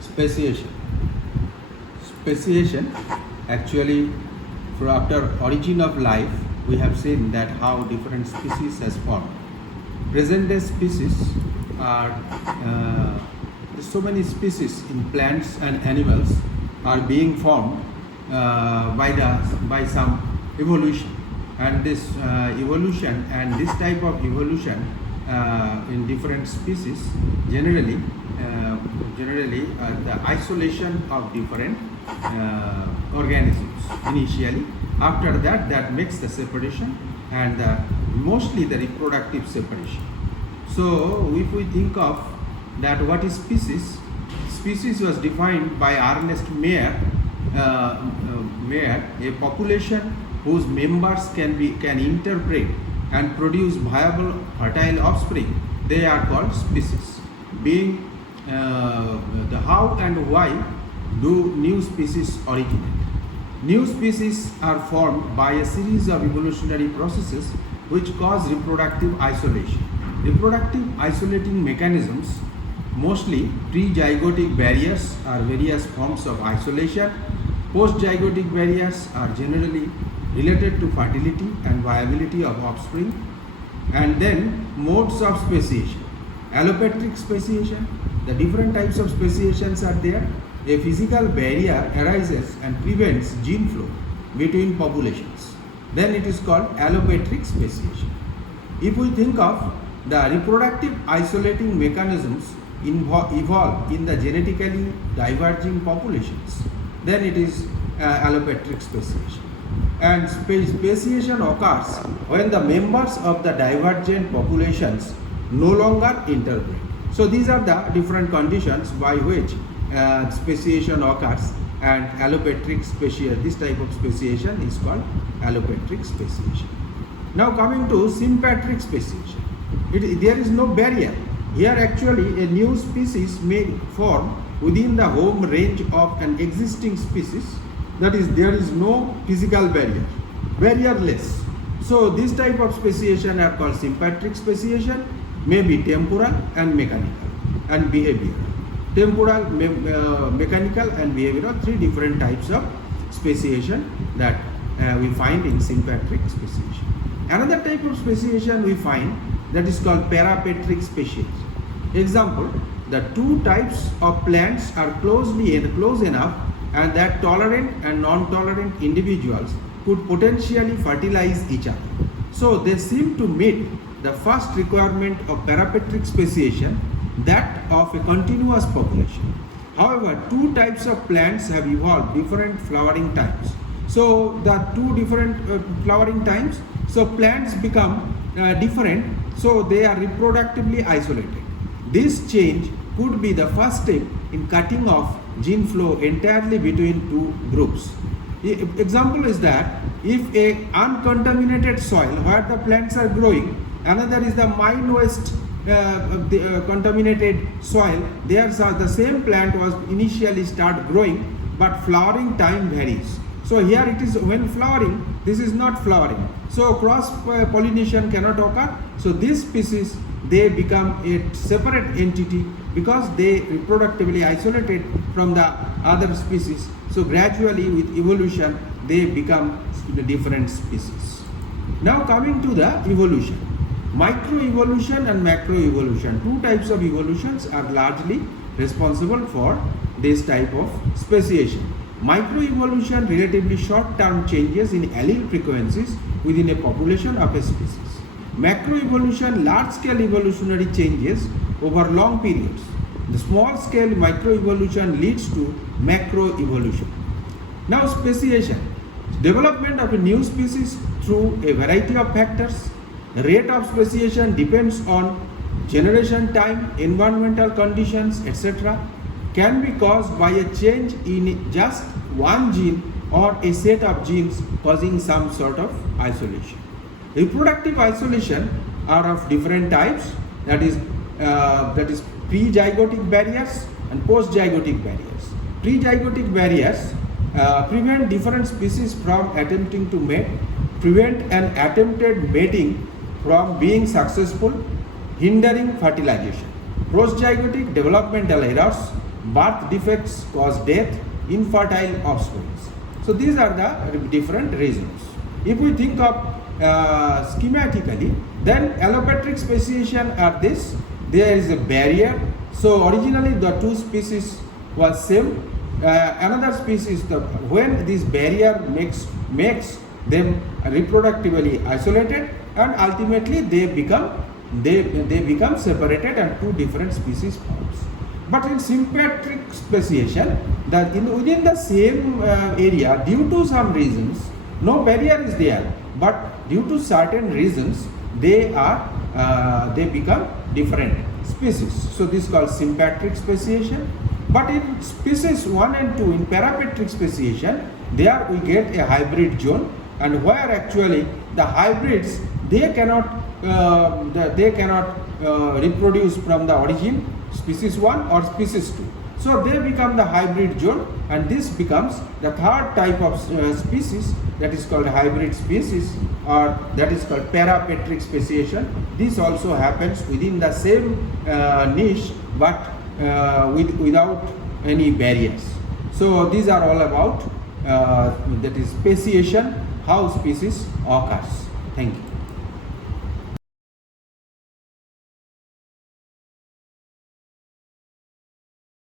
Speciation. Speciation actually, after origin of life, we have seen that how different species has formed. Present day species are so many species in plants and animals are being formed by some evolution, and this evolution and this type of evolution in different species generally the isolation of different organisms initially. After that makes the separation, and mostly the reproductive separation. So if we think of that, what is species? Species was defined by Ernest Mayr, a population whose members can interbreed and produce viable fertile offspring. They are called species. Being the how and why do new species originate? New species are formed by a series of evolutionary processes which cause reproductive isolation. Reproductive isolating mechanisms, mostly pre-zygotic barriers, are various forms of isolation. Post-zygotic barriers are generally related to fertility and viability of offspring. And then modes of speciation. Allopatric speciation. The different types of speciations are there. A physical barrier arises and prevents gene flow between populations. Then it is called allopatric speciation. If we think of the reproductive isolating mechanisms evolve in the genetically diverging populations, then it is allopatric speciation. And speciation occurs when the members of the divergent populations no longer interbreed. So these are the different conditions by which speciation occurs, and allopatric speciation, this type of speciation is called allopatric speciation. Now coming to sympatric speciation, there is no barrier. Here actually a new species may form within the home range of an existing species, that is, there is no physical barrier, barrierless. So this type of speciation are called sympatric speciation, may be temporal and mechanical and behavioral. Temporal, mechanical and behavioral, three different types of speciation that we find in sympatric speciation. Another type of speciation we find that is called parapatric speciation. Example, the two types of plants are close enough and that tolerant and non-tolerant individuals could potentially fertilize each other. So they seem to meet the first requirement of parapatric speciation, that of a continuous population. However, two types of plants have evolved different flowering times. So the two different flowering times, so plants become different, so they are reproductively isolated. This change could be the first step in cutting off gene flow entirely between two groups. Example is that if a uncontaminated soil where the plants are growing, another is the mine waste contaminated soil, there the same plant was initially start growing, but flowering time varies. So here it is when flowering, this is not flowering. So cross pollination cannot occur. So this species, they become a separate entity because they reproductively isolated from the other species. So gradually with evolution, they become different species. Now coming to the evolution. Microevolution and macroevolution, two types of evolutions are largely responsible for this type of speciation. Microevolution, relatively short-term changes in allele frequencies within a population of a species. Macroevolution, large-scale evolutionary changes over long periods. The small-scale microevolution leads to macroevolution. Now speciation, development of a new species through a variety of factors. The rate of speciation depends on generation time, environmental conditions, etc. Can be caused by a change in just one gene or a set of genes causing some sort of isolation. Reproductive isolation are of different types, that is pre-zygotic barriers and post-zygotic barriers. Pre-zygotic barriers prevent different species from attempting to mate, prevent an attempted mating from being successful, hindering fertilization. Post-zygotic developmental errors, birth defects cause death, infertile offspring. So these are the different reasons. If we think of schematically, then allopatric speciation are this. There is a barrier. So originally the two species was same. Another species, when this barrier makes them reproductively isolated, and ultimately they become separated and two different species forms. But in sympatric speciation, within the same area, due to some reasons, no barrier is there, but due to certain reasons, they become different species. So this is called sympatric speciation. But in species 1 and 2, in parapatric speciation, there we get a hybrid zone, and where actually the hybrids they cannot reproduce from the origin, species 1 or species 2. So they become the hybrid zone, and this becomes the third type of species, that is called hybrid species, or that is called parapatric speciation. This also happens within the same niche, but without any barriers. So these are all about that is speciation, how species occurs. Thank you.